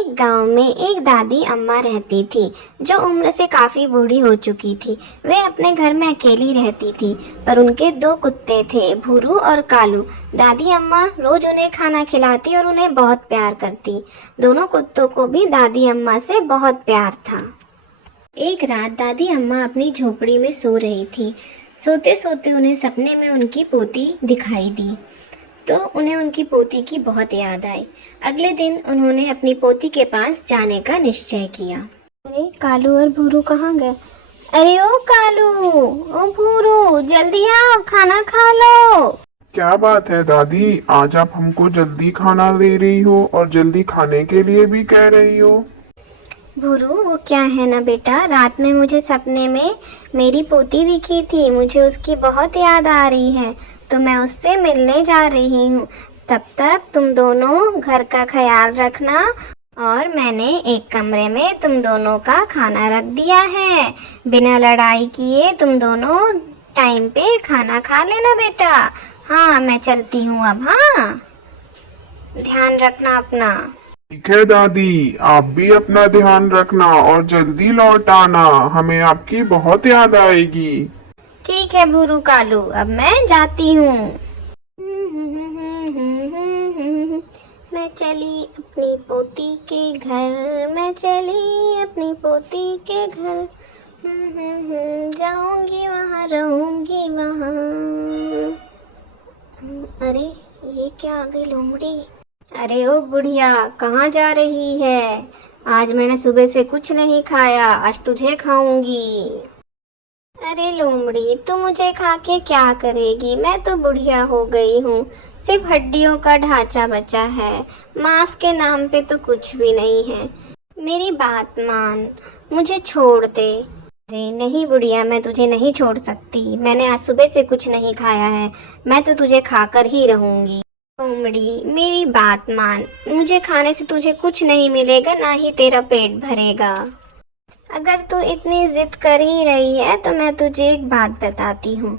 एक गांव में एक दादी अम्मा रहती थी जो उम्र से काफी बूढ़ी हो चुकी थी। वे अपने घर में अकेली रहती थी, पर उनके दो कुत्ते थे, भूरू और कालू। दादी अम्मा रोज उन्हें खाना खिलाती और उन्हें बहुत प्यार करती। दोनों कुत्तों को भी दादी अम्मा से बहुत प्यार था। एक रात दादी अम्मा अपनी झोपड़ी में सो रही थी। सोते सोते उन्हें सपने में उनकी पोती दिखाई दी, तो उन्हें उनकी पोती की बहुत याद आई। अगले दिन उन्होंने अपनी पोती के पास जाने का निश्चय किया। अरे कालू और भूरू कहाँ गए? अरे ओ कालू, ओ भूरू, जल्दी आओ, खाना खा लो। क्या बात है दादी, आज आप हमको जल्दी खाना दे रही हो और जल्दी खाने के लिए भी कह रही हो। भूरू, वो क्या है ना बेटा, रात में मुझे सपने में मेरी पोती दिखी थी। मुझे उसकी बहुत याद आ रही है, तो मैं उससे मिलने जा रही हूँ। तब तक तुम दोनों घर का ख्याल रखना, और मैंने एक कमरे में तुम दोनों का खाना रख दिया है। बिना लड़ाई किए तुम दोनों टाइम पे खाना खा लेना बेटा। हाँ, मैं चलती हूँ अब। हाँ, ध्यान रखना अपना। ठीक है दादी, आप भी अपना ध्यान रखना और जल्दी लौट आना, हमें आपकी बहुत याद आएगी। ठीक है भूरू कालू, अब मैं जाती हूँ। मैं चली अपनी पोती के घर, मैं चली अपनी पोती के घर। जाऊंगी वहाँ, रहूंगी वहाँ। अरे ये क्या आ गई लोमड़ी? अरे ओ बुढ़िया, कहाँ जा रही है? आज मैंने सुबह से कुछ नहीं खाया, आज तुझे खाऊंगी। अरे लोमड़ी, तू मुझे खा के क्या करेगी? मैं तो बुढ़िया हो गई हूँ, सिर्फ हड्डियों का ढांचा बचा है। मांस के नाम पे तो कुछ भी नहीं है। मेरी बात मान, मुझे छोड़ दे। अरे नहीं बुढ़िया, मैं तुझे नहीं छोड़ सकती। मैंने आज सुबह से कुछ नहीं खाया है, मैं तो तुझे खाकर ही रहूंगी। लोमड़ी, मेरी बात मान, मुझे खाने से तुझे कुछ नहीं मिलेगा, ना ही तेरा पेट भरेगा। अगर तू इतनी जिद कर ही रही है तो मैं तुझे एक बात बताती हूँ।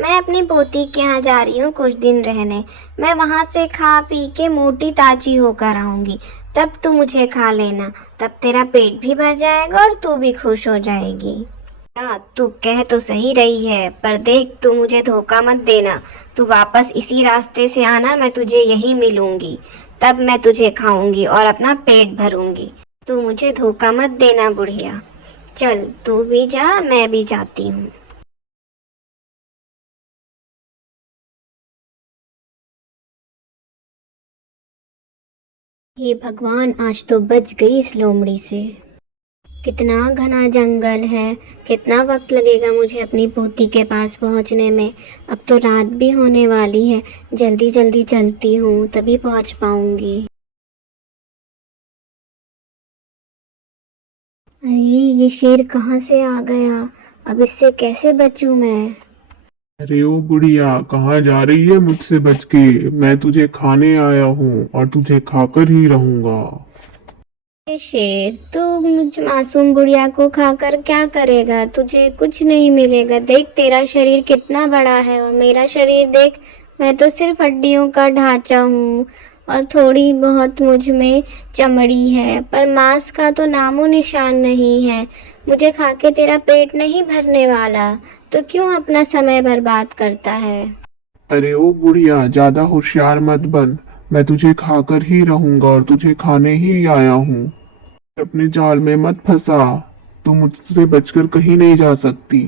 मैं अपनी पोती के यहाँ जा रही हूँ कुछ दिन रहने। मैं वहाँ से खा पी के मोटी ताजी होकर आऊँगी, तब तू मुझे खा लेना। तब तेरा पेट भी भर जाएगा और तू भी खुश हो जाएगी। हाँ, तू कह तो सही रही है, पर देख, तू मुझे धोखा मत देना। तू वापस इसी रास्ते से आना, मैं तुझे यहीं मिलूंगी। तब मैं तुझे खाऊंगी और अपना पेट भरूंगी। तू मुझे धोखा मत देना बुढ़िया। चल, तू भी जा, मैं भी जाती हूँ। हे भगवान, आज तो बच गई इस लोमड़ी से। कितना घना जंगल है, कितना वक्त लगेगा मुझे अपनी पोती के पास पहुंचने में। अब तो रात भी होने वाली है, जल्दी जल्दी चलती हूँ, तभी पहुंच पाऊंगी। अरे ये शेर कहाँ से आ गया? अब इससे कैसे बचूं मैं? अरे ओ बुढ़िया, कहाँ जा रही है मुझसे बच के? मैं तुझे खाने आया हूँ और तुझे खाकर ही रहूंगा। ए शेर, तू मुझ मासूम बुढ़िया को खाकर क्या करेगा? तुझे कुछ नहीं मिलेगा। देख, तेरा शरीर कितना बड़ा है और मेरा शरीर देख, मैं तो सिर्फ हड्डियों का ढांचा हूँ और थोड़ी बहुत मुझ में चमड़ी है, पर मांस का तो नामो निशान नहीं है। मुझे खा के तेरा पेट नहीं भरने वाला, तो क्यों अपना समय बर्बाद करता है? अरे ओ बुढ़िया, ज्यादा होशियार मत बन, मैं तुझे खाकर ही रहूंगा और तुझे खाने ही आया हूँ। अपने जाल में मत फंसा, तू मुझसे बचकर कहीं नहीं जा सकती।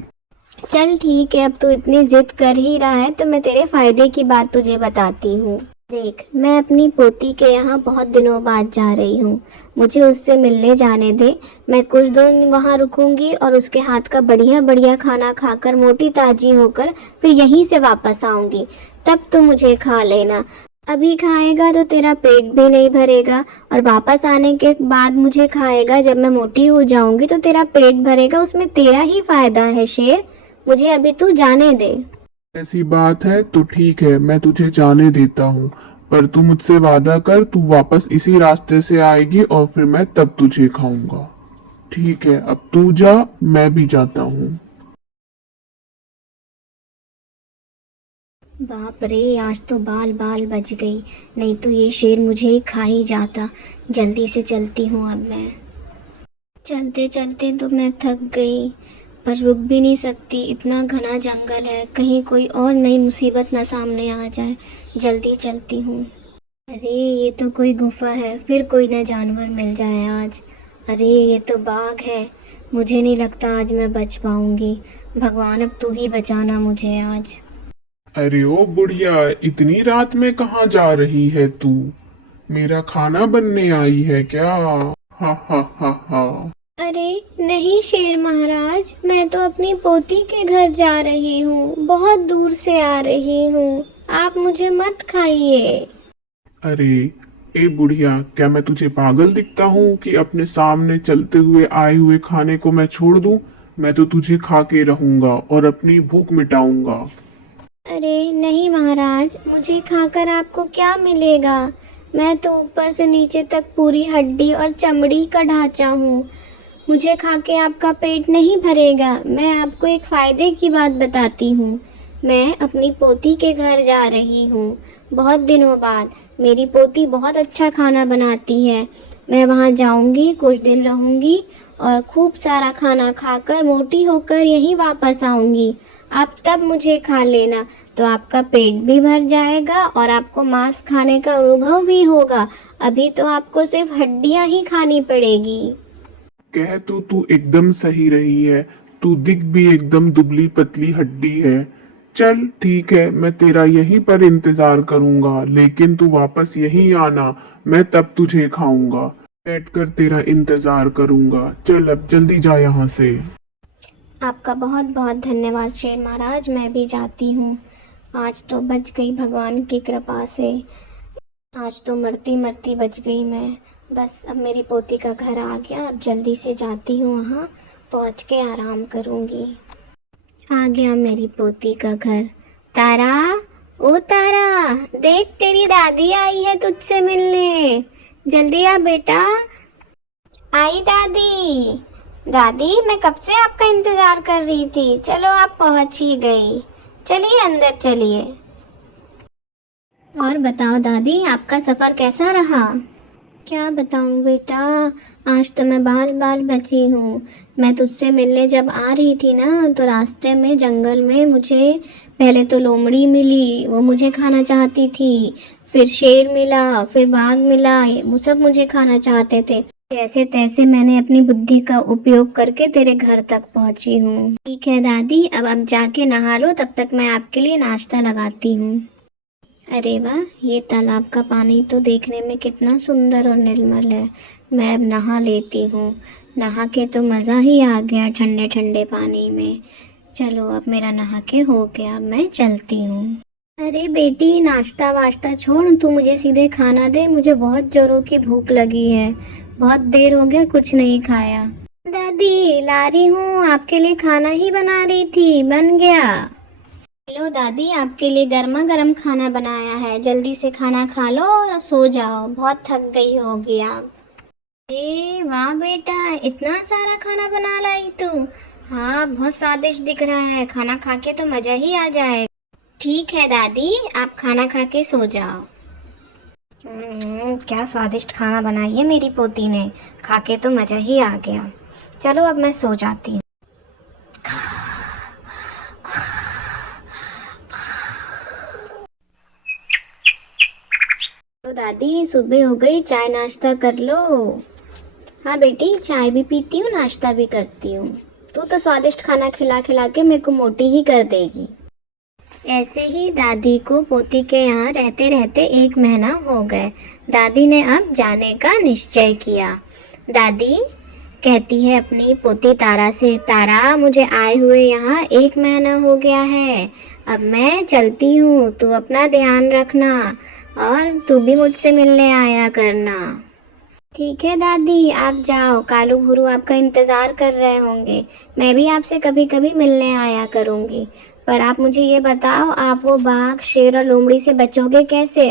चल ठीक है, अब तू इतनी जिद कर ही रहा है तो मैं तेरे फायदे की बात तुझे बताती हूँ। देख, मैं अपनी पोती के यहाँ बहुत दिनों बाद जा रही हूँ। मुझे उससे मिलने जाने दे। मैं कुछ दिन वहाँ रुकूंगी और उसके हाथ का बढ़िया बढ़िया खाना खाकर मोटी ताजी होकर फिर यहीं से वापस आऊंगी। तब तू मुझे खा लेना। अभी खाएगा तो तेरा पेट भी नहीं भरेगा, और वापस आने के बाद मुझे खाएगा जब मैं मोटी हो जाऊंगी तो तेरा पेट भरेगा। उसमें तेरा ही फायदा है शेर। मुझे अभी तू जाने दे। ऐसी बात है तो ठीक है, मैं तुझे जाने देता हूँ, पर तू मुझसे वादा कर, तू वापस इसी रास्ते से आएगी और फिर मैं तब तुझे खाऊंगा। ठीक है, अब तू जा, मैं भी जाता हूँ। बाप रे, आज तो बाल बाल बच गई, नहीं तो ये शेर मुझे ही खा ही जाता। जल्दी से चलती हूँ अब मैं। चलते चलते तो मैं थक गई, पर रुक भी नहीं सकती, इतना घना जंगल है, कहीं कोई और नई मुसीबत ना सामने आ जाए। जल्दी चलती हूँ। अरे ये तो कोई गुफा है, फिर कोई ना जानवर मिल जाए आज। अरे ये तो बाघ है, मुझे नहीं लगता आज मैं बच पाऊंगी। भगवान अब तू ही बचाना मुझे आज। अरे ओ बुढ़िया, इतनी रात में कहाँ जा रही है तू? मेरा खाना बनने आई है क्या? हा हा हा हा। अरे नहीं शेर महाराज, मैं तो अपनी पोती के घर जा रही हूँ, बहुत दूर से आ रही हूँ, आप मुझे मत खाइए। अरे ए बुढ़िया, क्या मैं तुझे पागल दिखता हूँ कि अपने सामने चलते हुए आए हुए खाने को मैं छोड़ दूँ? मैं तो तुझे खा के रहूंगा और अपनी भूख मिटाऊंगा। अरे नहीं महाराज, मुझे खाकर आपको क्या मिलेगा? मैं तो ऊपर से नीचे तक पूरी हड्डी और चमड़ी का ढांचा हूँ, मुझे खा के आपका पेट नहीं भरेगा। मैं आपको एक फ़ायदे की बात बताती हूँ। मैं अपनी पोती के घर जा रही हूँ, बहुत दिनों बाद। मेरी पोती बहुत अच्छा खाना बनाती है। मैं वहाँ जाऊँगी, कुछ दिन रहूँगी और खूब सारा खाना खाकर मोटी होकर यहीं वापस आऊँगी। आप तब मुझे खा लेना, तो आपका पेट भी भर जाएगा और आपको मांस खाने का अनुभव भी होगा। अभी तो आपको सिर्फ हड्डियाँ ही खानी पड़ेगी। कह तो तू एकदम सही रही है, तू दिख भी एकदम दुबली पतली हड्डी है। चल ठीक है, मैं तेरा यहीं पर इंतजार करूंगा, लेकिन तू वापस यहीं आना, मैं तब तुझे खाऊंगा। बैठकर तेरा इंतजार करूंगा। चल अब जल्दी जा यहाँ से। आपका बहुत बहुत धन्यवाद शेर महाराज, मैं भी जाती हूँ। आज तो बच गई भगवान की कृपा से। आज तो मरती मरती बच गई मैं। बस अब मेरी पोती का घर आ गया, अब जल्दी से जाती हूँ, वहाँ पहुँच के आराम करूँगी। आ गया मेरी पोती का घर। तारा, ओ तारा, देख तेरी दादी आई है तुझसे मिलने, जल्दी आ बेटा। आई दादी। दादी मैं कब से आपका इंतजार कर रही थी, चलो आप पहुंच ही गई, चलिए अंदर चलिए। और बताओ दादी, आपका सफ़र कैसा रहा? क्या बताऊं बेटा, आज तो मैं बाल बाल बची हूँ। मैं तुझसे मिलने जब आ रही थी ना, तो रास्ते में जंगल में मुझे पहले तो लोमड़ी मिली, वो मुझे खाना चाहती थी। फिर शेर मिला, फिर बाघ मिला, वो सब मुझे खाना चाहते थे। जैसे तैसे मैंने अपनी बुद्धि का उपयोग करके तेरे घर तक पहुंची हूँ। ठीक है दादी, अब आप जाके नहा लो, तब तक मैं आपके लिए नाश्ता लगाती हूँ। अरे वाह, ये तालाब का पानी तो देखने में कितना सुंदर और निर्मल है। मैं अब नहा लेती हूँ। नहा के तो मज़ा ही आ गया ठंडे ठंडे पानी में। चलो अब मेरा नहा के हो गया, अब मैं चलती हूँ। अरे बेटी, नाश्ता वाश्ता छोड़, तू मुझे सीधे खाना दे, मुझे बहुत जोरों की भूख लगी है, बहुत देर हो गया कुछ नहीं खाया। दादी ला रही हूँ, आपके लिए खाना ही बना रही थी, बन गया। हेलो दादी, आपके लिए गर्मा गर्म खाना बनाया है, जल्दी से खाना खा लो और सो जाओ, बहुत थक गई होगी आप। ए वाह बेटा, इतना सारा खाना बना लाई तू। हाँ बहुत स्वादिष्ट दिख रहा है, खाना खा के तो मज़ा ही आ जाए। ठीक है दादी, आप खाना खा के सो जाओ। क्या स्वादिष्ट खाना बनाई है मेरी पोती ने, खा के तो मज़ा ही आ गया। चलो अब मैं सो जाती हूँ। तो दादी सुबह हो गई, चाय नाश्ता कर लो। हाँ बेटी, चाय भी पीती हूँ, नाश्ता भी करती हूँ। तू तो स्वादिष्ट खाना खिला खिला के मेरे को मोटी ही कर देगी। ऐसे ही दादी को पोती के यहाँ रहते रहते 1 महीना हो गए। दादी ने अब जाने का निश्चय किया। दादी कहती है अपनी पोती तारा से, तारा मुझे आए हुए यहाँ 1 महीना हो गया है, अब मैं चलती हूँ, तू अपना ध्यान रखना और तू भी मुझसे मिलने आया करना। ठीक है दादी, आप जाओ, कालू भूरू आपका इंतज़ार कर रहे होंगे। मैं भी आपसे कभी कभी मिलने आया करूँगी। पर आप मुझे ये बताओ, आप वो बाघ, शेर और लोमड़ी से बचोगे कैसे?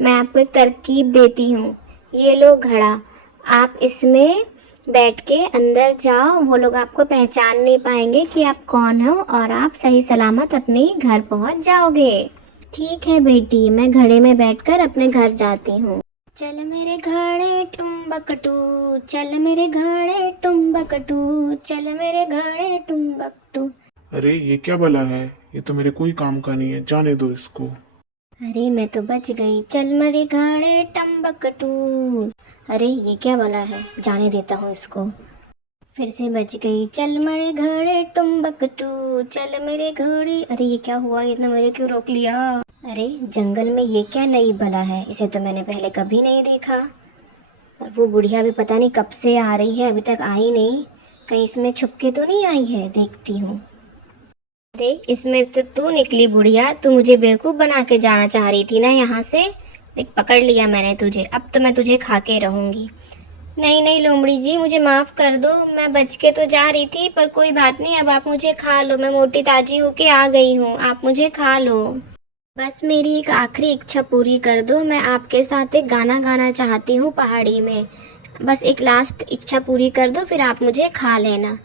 मैं आपको एक तरकीब देती हूँ। ये लो घड़ा, आप इसमें बैठ के अंदर जाओ, वो लोग आपको पहचान नहीं पाएंगे कि आप कौन हो और आप सही सलामत अपने घर पहुँच जाओगे। ठीक है बेटी, मैं घड़े में बैठकर अपने घर जाती हूँ। चल मेरे घड़े टुम्बकटू, चल मेरे घड़े टुम्बकटू, चल मेरे घड़े टुम्बकटू। अरे ये क्या भला है, ये तो मेरे कोई काम का नहीं है, जाने दो इसको। अरे मैं तो बच गई, चल मेरे घड़े टम्बकटू। अरे ये क्या भला है, जाने देता हूँ इसको। फिर से बच गई, चल मेरे घड़े टुम्बकटू, चल मेरे घड़े। अरे ये क्या हुआ, इतना मेरे क्यों रोक लिया। अरे जंगल में ये क्या नई बला है, इसे तो मैंने पहले कभी नहीं देखा। और वो बुढ़िया भी पता नहीं कब से आ रही है, अभी तक आई नहीं। कहीं इसमें छुप के तो नहीं आई है, देखती हूँ। अरे इसमें तो तू निकली बुढ़िया, तू मुझे बेवकूफ़ बना के जाना चाह रही थी ना यहाँ से। देख पकड़ लिया मैंने तुझे, अब तो मैं तुझे खा के रहूँगी। नहीं नहीं लोमड़ी जी, मुझे माफ़ कर दो, मैं बच के तो जा रही थी, पर कोई बात नहीं, अब आप मुझे खा लो। मैं मोटी ताजी होके आ गई हूँ, आप मुझे खा लो। बस मेरी एक आखिरी इच्छा पूरी कर दो, मैं आपके साथ एक गाना गाना चाहती हूँ पहाड़ी में। बस एक लास्ट इच्छा पूरी कर दो, फिर आप मुझे खा लेना।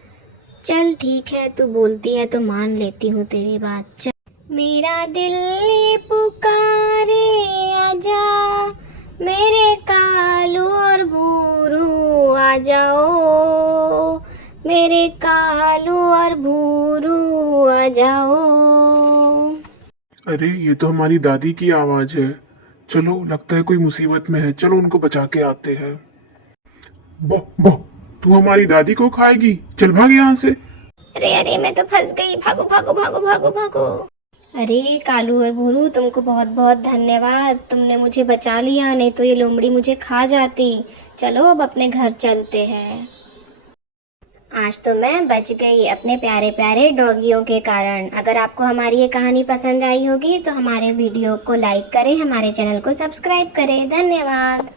चल ठीक है, तू बोलती है तो मान लेती हूँ तेरी बात। चल। मेरा दिल ये पुकारे, आजा मेरे कालू और भूरू, आ जाओ मेरे कालू और भूरू, आ जाओ। अरे ये तो हमारी दादी की आवाज है। चलो लगता है कोई मुसीबत में है, चलो उनको बचा के आते हैं। बो बो, तू हमारी दादी को खाएगी, चल भाग यहाँ से। अरे अरे मैं तो फंस गई, भागो भागो भागो भागो भागो। अरे कालू और भूरू, तुमको बहुत बहुत धन्यवाद, तुमने मुझे बचा लिया, नहीं तो ये लोमड़ी मुझे खा जाती। चलो अब अपने घर चलते हैं। आज तो मैं बच गई अपने प्यारे प्यारे डॉगियों के कारण। अगर आपको हमारी ये कहानी पसंद आई होगी तो हमारे वीडियो को लाइक करें, हमारे चैनल को सब्सक्राइब करें। धन्यवाद।